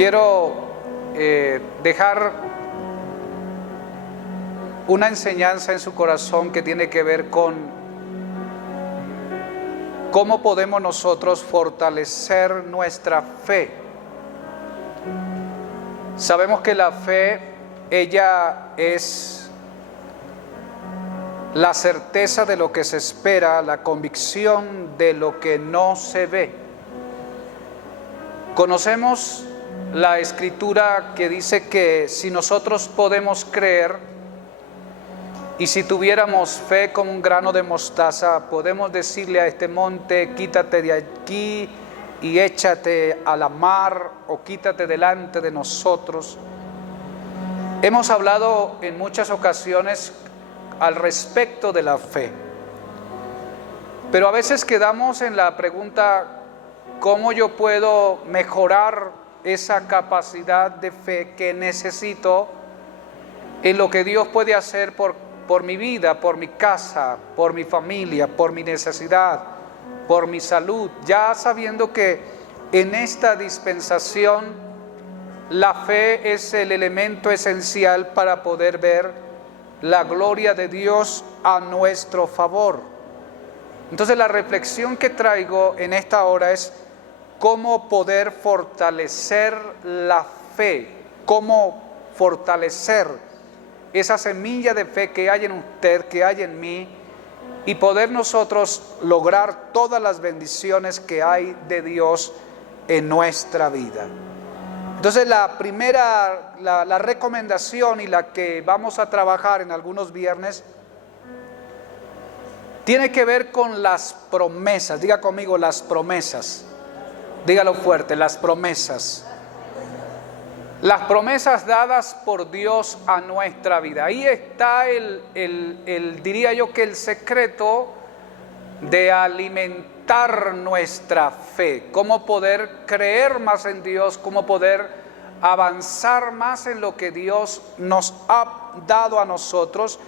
quiero dejar una enseñanza en su corazón que tiene que ver con cómo podemos nosotros fortalecer nuestra fe. Sabemos que la fe, ella es la certeza de lo que se espera, la convicción de lo que no se ve. Conocemos la escritura que dice que si nosotros podemos creer y si tuviéramos fe como un grano de mostaza, podemos decirle a este monte, quítate de aquí y échate a la mar, o quítate delante de nosotros. Hemos hablado en muchas ocasiones al respecto de la fe, pero a veces quedamos en la pregunta, ¿cómo yo puedo mejorar esa capacidad de fe que necesito en lo que Dios puede hacer por mi vida, por mi casa, por mi familia, por mi necesidad, por mi salud? Ya sabiendo que en esta dispensación la fe es el elemento esencial para poder ver la gloria de Dios a nuestro favor. Entonces la reflexión que traigo en esta hora es cómo poder fortalecer la fe, cómo fortalecer esa semilla de fe que hay en usted, que hay en mí, y poder nosotros lograr todas las bendiciones que hay de Dios en nuestra vida. Entonces la primera, la recomendación y la que vamos a trabajar en algunos viernes tiene que ver con las promesas. Diga conmigo, las promesas. Dígalo fuerte, las promesas. Las promesas dadas por Dios a nuestra vida. Ahí está diría yo que el secreto de alimentar nuestra fe. Cómo poder creer más en Dios, cómo poder avanzar más en lo que Dios nos ha dado a nosotros.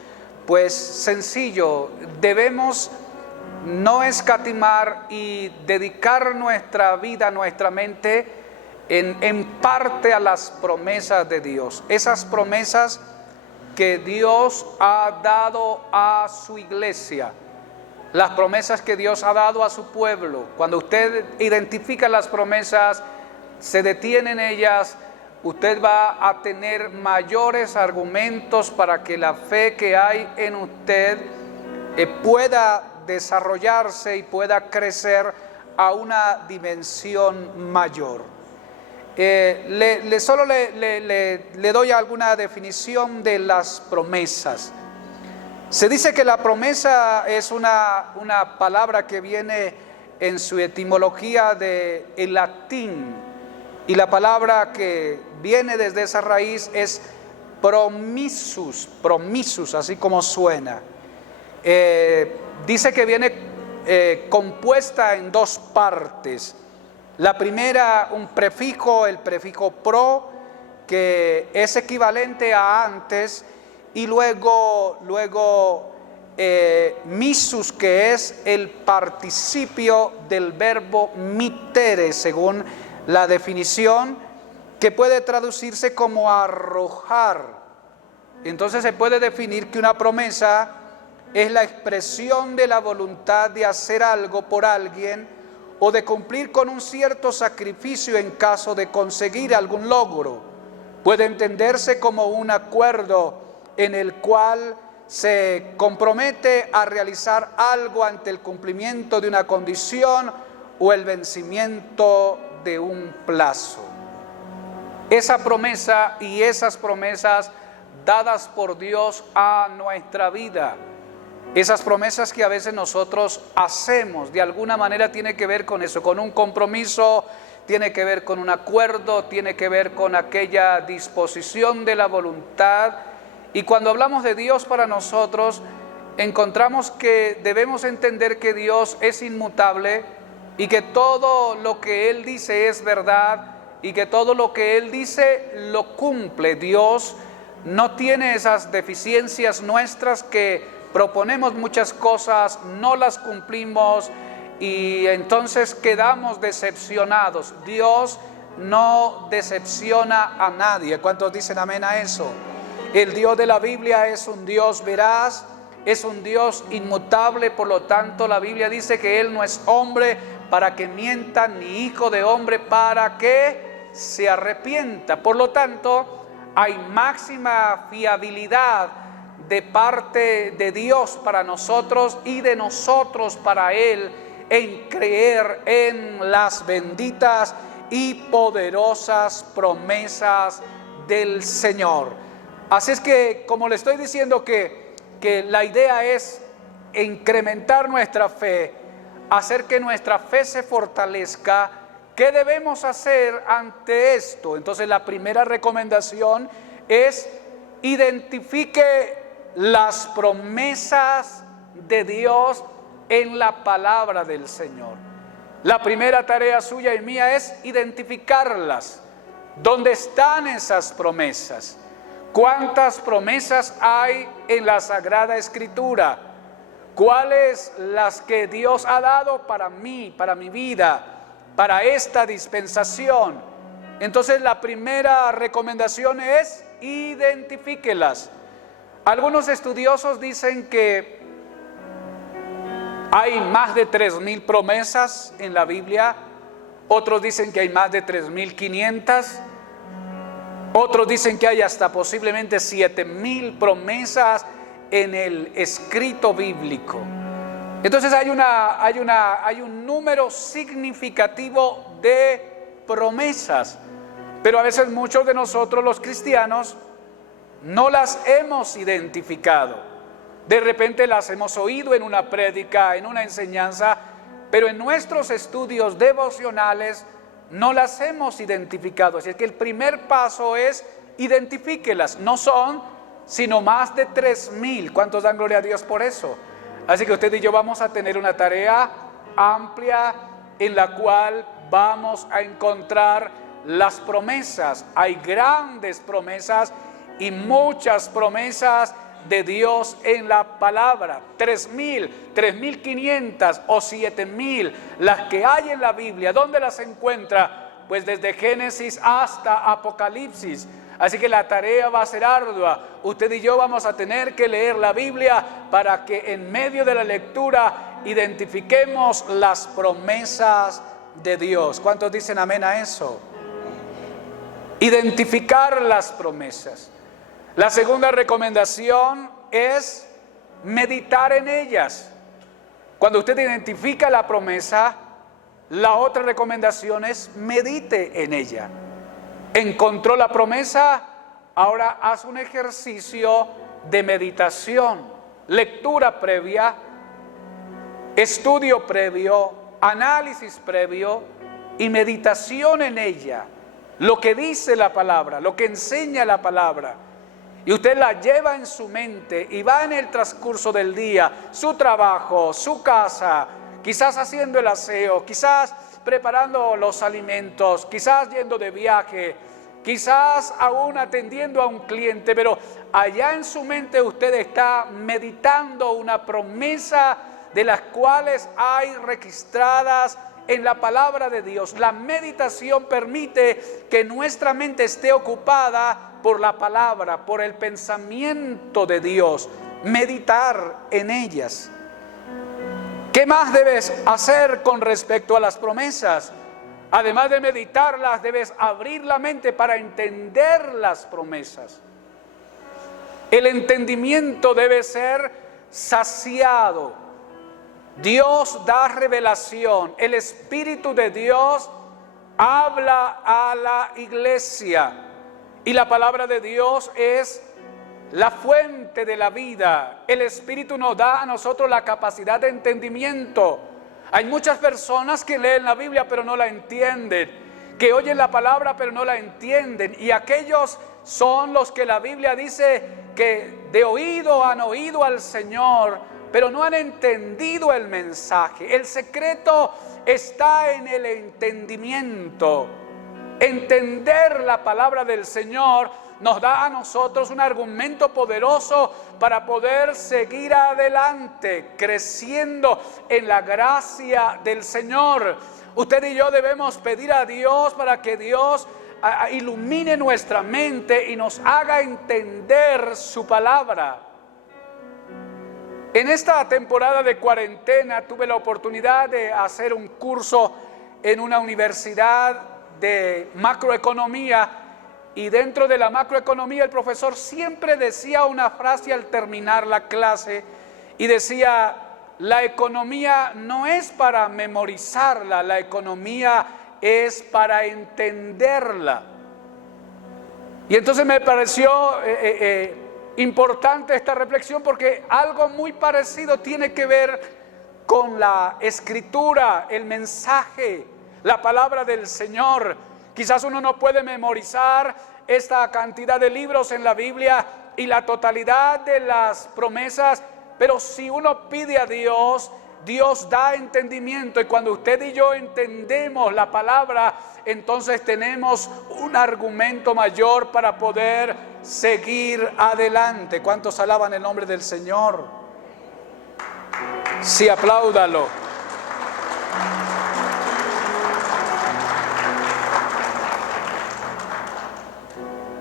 Pues sencillo, debemos no escatimar y dedicar nuestra vida, nuestra mente en parte a las promesas de Dios. Esas promesas que Dios ha dado a su iglesia. Las promesas que Dios ha dado a su pueblo. Cuando usted identifica las promesas, se detiene en ellas, usted va a tener mayores argumentos para que la fe que hay en usted pueda desarrollarse y pueda crecer a una dimensión mayor. Solo le doy alguna definición de las promesas. Se dice que la promesa es una palabra que viene en su etimología del latín, y la palabra que viene desde esa raíz es promissus, así como suena. Dice que viene compuesta en dos partes. La primera, un prefijo, el prefijo pro, que es equivalente a antes, y luego missus, que es el participio del verbo mittere, según la definición, que puede traducirse como arrojar. Entonces se puede definir que una promesa es la expresión de la voluntad de hacer algo por alguien o de cumplir con un cierto sacrificio en caso de conseguir algún logro. Puede entenderse como un acuerdo en el cual se compromete a realizar algo ante el cumplimiento de una condición o el vencimiento de un plazo. Esa promesa y esas promesas dadas por Dios a nuestra vida, esas promesas que a veces nosotros hacemos, de alguna manera tiene que ver con eso, con un compromiso, tiene que ver con un acuerdo, tiene que ver con aquella disposición de la voluntad. Y cuando hablamos de Dios para nosotros, encontramos que debemos entender que Dios es inmutable y que todo lo que Él dice es verdad y que todo lo que Él dice lo cumple. Dios no tiene esas deficiencias nuestras que proponemos muchas cosas, no las cumplimos y entonces quedamos decepcionados. Dios no decepciona a nadie. ¿Cuántos dicen amén a eso? El Dios de la Biblia es un Dios veraz, es un Dios inmutable. Por lo tanto, la Biblia dice que Él no es hombre para que mienta, ni hijo de hombre para que se arrepienta. Por lo tanto, hay máxima fiabilidad de parte de Dios para nosotros y de nosotros para Él en creer en las benditas y poderosas promesas del Señor. Así es que, como le estoy diciendo que la idea es incrementar nuestra fe, hacer que nuestra fe se fortalezca, ¿qué debemos hacer ante esto? Entonces, la primera recomendación es: identifique las promesas de Dios en la palabra del Señor. La primera tarea suya y mía es identificarlas. ¿Dónde están esas promesas? ¿Cuántas promesas hay en la Sagrada Escritura? ¿Cuáles las que Dios ha dado para mí, para mi vida, para esta dispensación? Entonces, la primera recomendación es: identifíquelas. Algunos estudiosos dicen que hay más de 3,000 promesas en la Biblia. Otros dicen que hay más de 3,500. Otros dicen que hay hasta posiblemente 7,000 promesas en el escrito bíblico. Entonces hay un número significativo de promesas. Pero a veces muchos de nosotros, los cristianos, no las hemos identificado. De repente las hemos oído en una prédica, en una enseñanza, pero en nuestros estudios devocionales no las hemos identificado. Así es que el primer paso es: identifíquelas. No son sino más de 3,000. ¿Cuántos dan gloria a Dios por eso? Así que usted y yo vamos a tener una tarea amplia en la cual vamos a encontrar las promesas. Hay grandes promesas y muchas promesas de Dios en la palabra. 3,000, 3,500 o 7,000, las que hay en la Biblia. ¿Dónde las encuentra? Pues desde Génesis hasta Apocalipsis. Así que la tarea va a ser ardua. Usted y yo vamos a tener que leer la Biblia para que en medio de la lectura identifiquemos las promesas de Dios. ¿Cuántos dicen amén a eso? Identificar las promesas. La segunda recomendación es meditar en ellas. Cuando usted identifica la promesa, la otra recomendación es: medite en ella. Encontró la promesa, ahora haz un ejercicio de meditación, lectura previa, estudio previo, análisis previo y meditación en ella. Lo que dice la palabra, lo que enseña la palabra. Y usted la lleva en su mente y va en el transcurso del día, su trabajo, su casa, quizás haciendo el aseo, quizás preparando los alimentos, quizás yendo de viaje, quizás aún atendiendo a un cliente, pero allá en su mente usted está meditando una promesa de las cuales hay registradas en la palabra de Dios. La meditación permite que nuestra mente esté ocupada por la palabra, por el pensamiento de Dios. Meditar en ellas. ¿Qué más debes hacer con respecto a las promesas? Además de meditarlas, debes abrir la mente para entender las promesas. El entendimiento debe ser saciado. Dios da revelación. El Espíritu de Dios habla a la iglesia. Y la palabra de Dios es la fuente de la vida. El Espíritu nos da a nosotros la capacidad de entendimiento. Hay muchas personas que leen la Biblia pero no la entienden, que oyen la palabra pero no la entienden. Y aquellos son los que la Biblia dice que de oído han oído al Señor, pero no han entendido el mensaje. El secreto está en el entendimiento. Entender la palabra del Señor nos da a nosotros un argumento poderoso para poder seguir adelante, creciendo en la gracia del Señor. Usted y yo debemos pedir a Dios para que Dios ilumine nuestra mente y nos haga entender su palabra. En esta temporada de cuarentena tuve la oportunidad de hacer un curso en una universidad de macroeconomía, y dentro de la macroeconomía el profesor siempre decía una frase al terminar la clase y decía: la economía no es para memorizarla, la economía es para entenderla. Y entonces me pareció importante esta reflexión, porque algo muy parecido tiene que ver con la escritura, el mensaje, la palabra del Señor. Quizás uno no puede memorizar esta cantidad de libros en la Biblia y la totalidad de las promesas, pero si uno pide a Dios, Dios da entendimiento, y cuando usted y yo entendemos la palabra, entonces tenemos un argumento mayor para poder seguir adelante. ¿Cuántos alaban el nombre del Señor? Sí, apláudalo.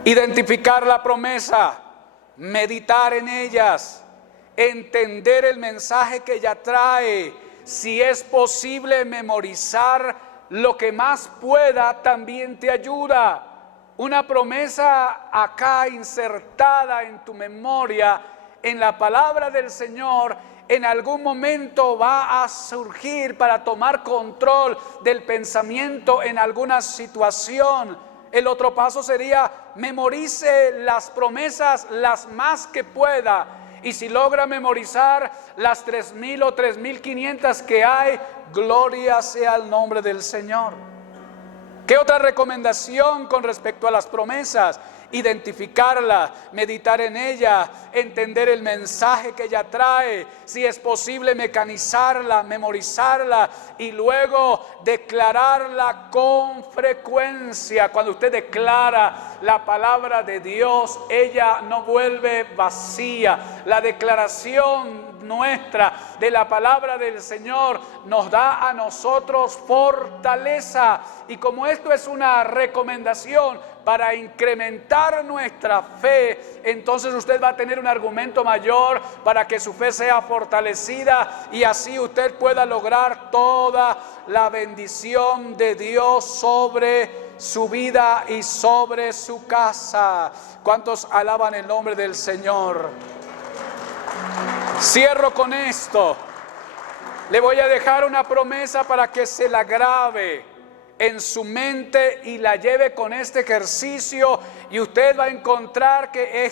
Identificar la promesa, meditar en ellas, entender el mensaje que ella trae. Si es posible memorizar lo que más pueda, también te ayuda. Una promesa acá insertada en tu memoria, en la palabra del Señor, en algún momento va a surgir para tomar control del pensamiento en alguna situación. El otro paso sería: memorice las promesas las más que pueda. Y si logra memorizar las 3,000 o 3,500 que hay, gloria sea el nombre del Señor. ¿Qué otra recomendación con respecto a las promesas? Identificarla, meditar en ella, entender el mensaje que ella trae, si es posible mecanizarla, memorizarla y luego declararla con frecuencia. Cuando usted declara la palabra de Dios, ella no vuelve vacía. La declaración nuestra de la palabra del Señor nos da a nosotros fortaleza, y como esto es una recomendación para incrementar nuestra fe, entonces usted va a tener un argumento mayor para que su fe sea fortalecida y así usted pueda lograr toda la bendición de Dios sobre su vida y sobre su casa. ¿Cuántos alaban el nombre del Señor? Cierro con esto. Le voy a dejar una promesa para que se la grabe en su mente y la lleve con este ejercicio, y usted va a encontrar que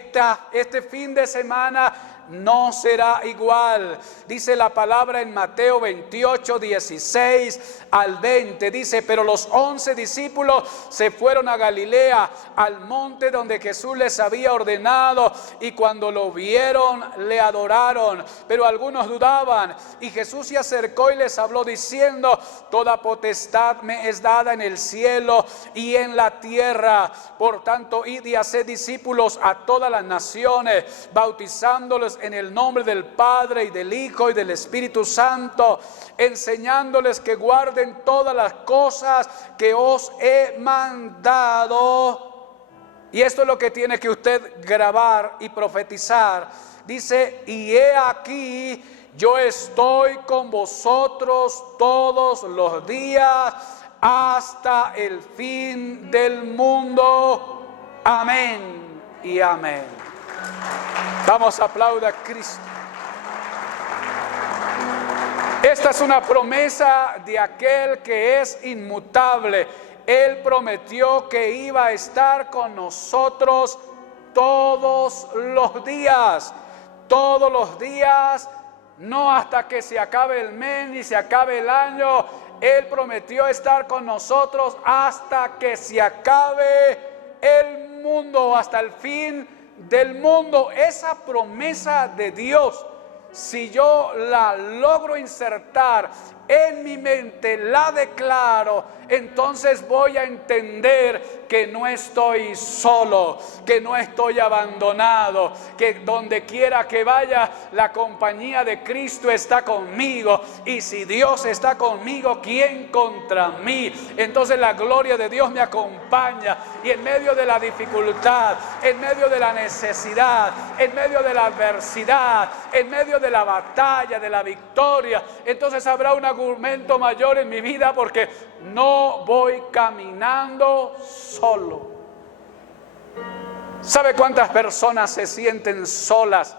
este fin de semana no será igual. Dice la palabra en Mateo 28, 16 al 20. Dice: pero los 11 discípulos se fueron a Galilea, al monte donde Jesús les había ordenado, y cuando lo vieron, le adoraron. Pero algunos dudaban, y Jesús se acercó y les habló diciendo: toda potestad me es dada en el cielo y en la tierra. Por tanto, id y haced discípulos a todas las naciones, bautizándolos en el nombre del Padre y del Hijo y del Espíritu Santo, enseñándoles que guarden todas las cosas que os he mandado. Y esto es lo que tiene que usted grabar y profetizar. Dice: y he aquí, yo estoy con vosotros todos los días hasta el fin del mundo. Amén y amén. Vamos, aplauda a Cristo. Esta es una promesa de aquel que es inmutable. Él prometió que iba a estar con nosotros todos los días. Todos los días, no hasta que se acabe el mes ni se acabe el año. Él prometió estar con nosotros hasta que se acabe el mundo, hasta el fin del mundo. Esa promesa de Dios, si yo la logro insertar en mi mente, la declaro, entonces voy a entender que no estoy solo, que no estoy abandonado, que donde quiera que vaya, la compañía de Cristo está conmigo. Y si Dios está conmigo, ¿quién contra mí? Entonces la gloria de Dios me acompaña. Y en medio de la dificultad, en medio de la necesidad, en medio de la adversidad, en medio de la batalla, de la victoria, entonces habrá un argumento mayor en mi vida, porque no voy caminando solo. ¿Sabe cuántas personas se sienten solas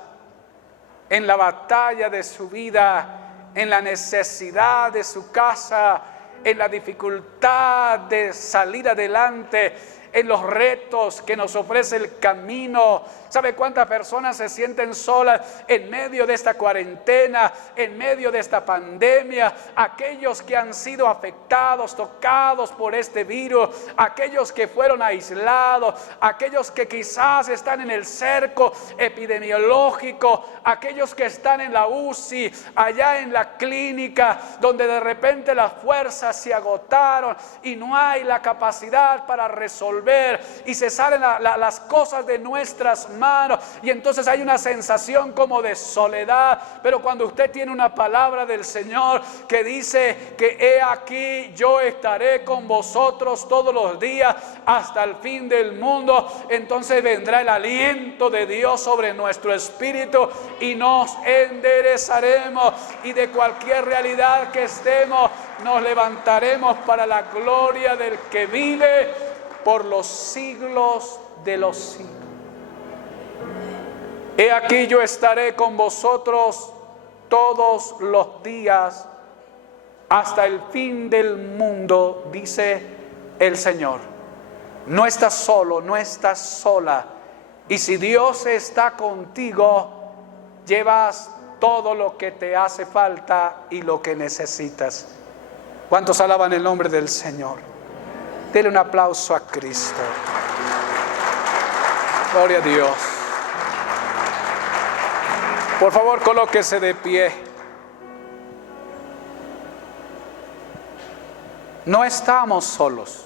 en la batalla de su vida, en la necesidad de su casa, en la dificultad de salir adelante, en los retos que nos ofrece el camino? ¿Sabe cuántas personas se sienten solas en medio de esta cuarentena, en medio de esta pandemia? Aquellos que han sido afectados, tocados por este virus, aquellos que fueron aislados, aquellos que quizás están en el cerco epidemiológico, aquellos que están en la UCI, allá en la clínica, donde de repente las fuerzas se agotaron y no hay la capacidad para resolver, y se salen las cosas de nuestras manos, y entonces hay una sensación como de soledad. Pero cuando usted tiene una palabra del Señor que dice que he aquí yo estaré con vosotros todos los días hasta el fin del mundo, entonces vendrá el aliento de Dios sobre nuestro espíritu y nos enderezaremos, y de cualquier realidad que estemos nos levantaremos para la gloria del que vive por los siglos de los siglos. He aquí yo estaré con vosotros todos los días hasta el fin del mundo, dice el Señor. No estás solo, no estás sola. Y si Dios está contigo, llevas todo lo que te hace falta y lo que necesitas. ¿Cuántos alaban el nombre del Señor? Dele un aplauso a Cristo. Gloria a Dios. Por favor, colóquese de pie. No estamos solos.